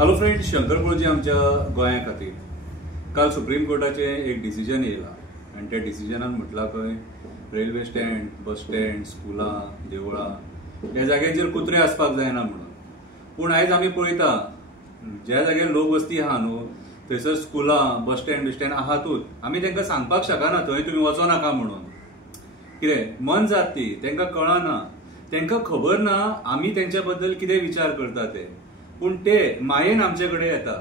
Hello friend, Shankar पळजी आमच्या गोंया खातीर काल सुप्रीम कोर्टाचे एक डिसिजन येयला आनी त्या डिसिजनान म्हटला खंय रेल्वे स्टँड, बस स्टँड, स्कुलां, देवळां ह्या जाग्यांचेर कुत्रे आसपाक जायना म्हणून. पूण आयज आमी पळयता ज्या जाग्यार लोक वस्ती आहा न्हू थंयसर स्कुलां, बस स्टँड आहातूच. आमी तांकां सांगपाक शकना थंय तुमी वचो नाका म्हणून. कितें मन जात ती, तांकां कळना, तांकां खबर ना आमी तेंच्या बद्दल कितें विचार करता ते. पूण ते मायेन आमचे कडेन येता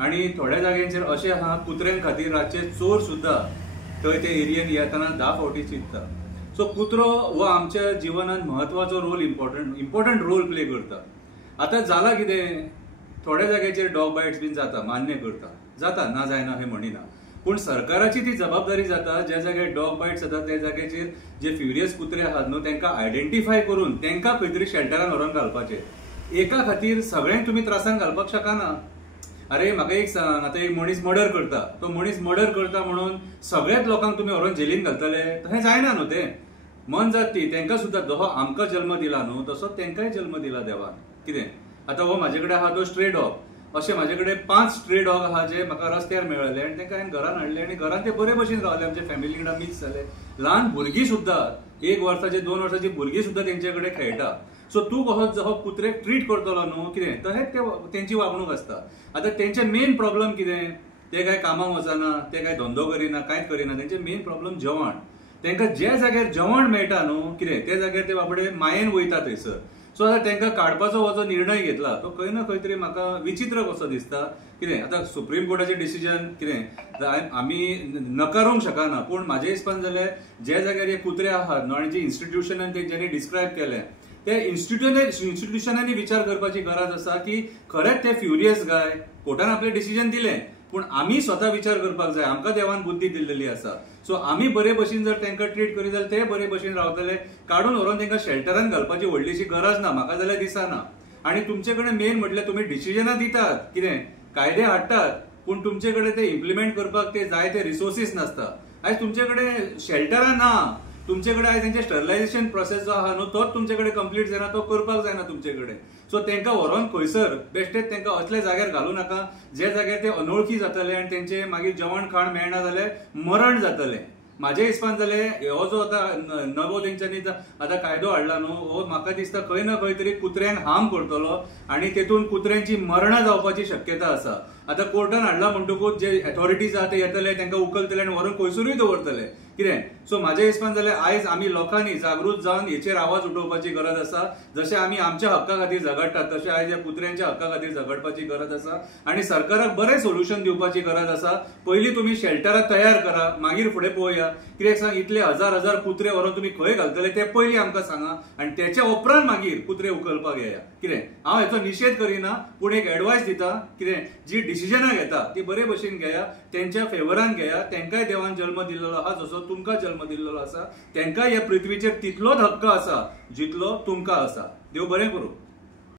आनी थोड्या जाग्यांचेर अशें आहा कुत्र्यां खातीर रातचे चोर सुद्दां थंय ते एरियेन येतना 10 फावटी चिंतता. सो कुत्रो हो आमच्या जिवनात महत्वाचो रोल इम्पॉर्टंट रोल प्ले करता. आतां जाला कितें, थोड्या जाग्याचेर डॉग बायट्स बीन जाता, मान्य करता, जाता ना जायना हे म्हणिना. पूण सरकाराची ती जबाबदारी जाता ज्या जाग्यार डॉग बायट्स जाता त्या जाग्याचेर जे फ्युरियस कुत्रे आहात न्हू तांकां आयडेंटिफाय करून तांकां खंय तरी शेल्टरान व्हरोन घालपाचें. एका खातीर सगळ्यांक तुम्ही त्रासान घालपाक शकना. अरे म्हाका एक सांग, आतां एक मनीस मर्डर करता, तो मनीस मर्डर करता म्हणून सगळ्याच लोकांक तुम्ही व्हरोन जेलीन घालतले, तशें जायना न्हू तें. मन जात ती, तांकां सुद्दां जसो आमकां जल्म दिला न्हू तसो तांकांय जल्म दिला देवान. कितें आतां हो म्हाजे कडेन आहा तो स्ट्रे डॉग, अशें म्हाजे कडेन 5 स्ट्रे डॉग आहा जे म्हाका रस्त्यार मेळ्ळे आनी तांकां हांवें घरान हाडले आनी घरान ते बरे भशेन रावले, आमच्या फॅमिली कडेन मिक्स जाले. ल्हान भुरगीं सुद्दां 1 वर्साची 2 वर्साची भुरगीं सुद्दां तेंचे कडेन खेळटा. सो तूं कसो जसो कुत्रेक ट्रीट करतलो न्हू कितें तशेंच तेंची वागणूक आसता. आतां तेंचे मेन प्रॉब्लेम कितें, ते काय कामाक वचना, ते काय धंदो करिना, कांयच करिना. तेंचे मेन प्रॉब्लेम जेवण. तांकां ज्या जाग्यार जेवण मेळटा न्हू कितें त्या जाग्यार ते बाबडे मायेन वयता थंयसर. सो आतां तांकां काडपाचो हो जो निर्णय घेतला तो खंय ना खंय तरी म्हाका विचित्र कसो दिसता. कितें आतां सुप्रीम कोर्टाचें डिसिजन कितें आमी नकारूंक शकना, पूण म्हाज्या हिसपान जाल्यार ज्या जाग्यार हे कुत्रे आहात न्हू आनी जे इन्स्टिट्यूशनान तेंच्यांनी डिस्क्रायब केलें त्या इन्स्टिट्यूशनांनी विचार करपाची गरज आसा की खरेंच ते फ्युरियस गाय. कोर्टान आपलें डिसिजन दिलें पूण आमी स्वता विचार करपाक जाय. आमकां देवान बुद्धी दिल्ली आसा. सो आमी बरे भशेन जर तांकां ट्रीट करीत जाल्यार ते बरे भशेन रावतले. काडून व्हरोन तांकां शेल्टरान घालपाची व्हडलीशी गरज ना म्हाका जाल्यार दिसना. आनी तुमचे कडेन मेन म्हटल्यार तुमी डिसिजनां दितात, कितें कायदे हाडटात, पूण तुमचे कडेन ते इम्प्लिमेंट करपाक ते जाय ते रिसोर्सीस नासता. आयज तुमचे कडेन शेल्टरां ना, तुमचे कडेन आयज तेंचे स्टरलायझेशन प्रोसेस जो आहा न्हू तोच तुमचे कडेन कंप्लीट जायना, तो करपाक जायना तुमचे कडेन. सो तांकां व्हरोन खंयसर बेश्टेच तांकां असल्या जाग्यार घालूं नाका जे जाग्यार ते अनवळखी जातले आनी तेंचे मागीर जेवण खाण मेळना जाल्यार मरण जातलें. म्हाज्या हिसपान जाल्यार हो जो आतां नवो तेंच्यांनी आतां कायदो हाडला न्हू हो म्हाका दिसता खंय ना खंय तरी कुत्र्यांक हार्म करतलो आनी तेतून कुत्र्यांची मरणां जावपाची शक्यता आसा. आतां कोर्टान हाडला म्हणटकूच जे अथॉरिटीज आहा ते येतले, तांकां उखलतले आनी व्हरून खंयसरूय दवरतले. कितें सो म्हाज्या हिसपान जाल्यार आयज आमी लोकांनी जागृत जावन हेचेर आवाज उठोवपाची गरज आसा. जशें आमी आमच्या हक्का खातीर झगडटात तशें आयज ह्या कुत्र्यांच्या हक्का खातीर झगडपाची गरज आसा आनी सरकाराक बरें सोल्युशन दिवपाची गरज आसा. पयलीं तुमी शेल्टरां तयार करा, मागीर फुडें पळोवया. कित्याक सांग, इतले हजार कुत्रे व्हरून तुमी खंय घालतले ते पयलीं आमकां सांगा आनी तेच्या उपरांत मागीर कुत्रे उखलपाक येया. कितें हांव हेचो निशेध करिना, पूण एक एडवायस दिता. कितें जी डिसिजनां घेता ती बरे भशेन घेया, तेंच्या फेवरान घेया. तांकांय देवान जल्म दिल्लो आहा जसो तुमकां जल्म दिल्लो आसा. तांकांय ह्या पृथ्वीचेर तितलोच हक्क आसा जितलो तुमकां आसा. देव बरें करूं.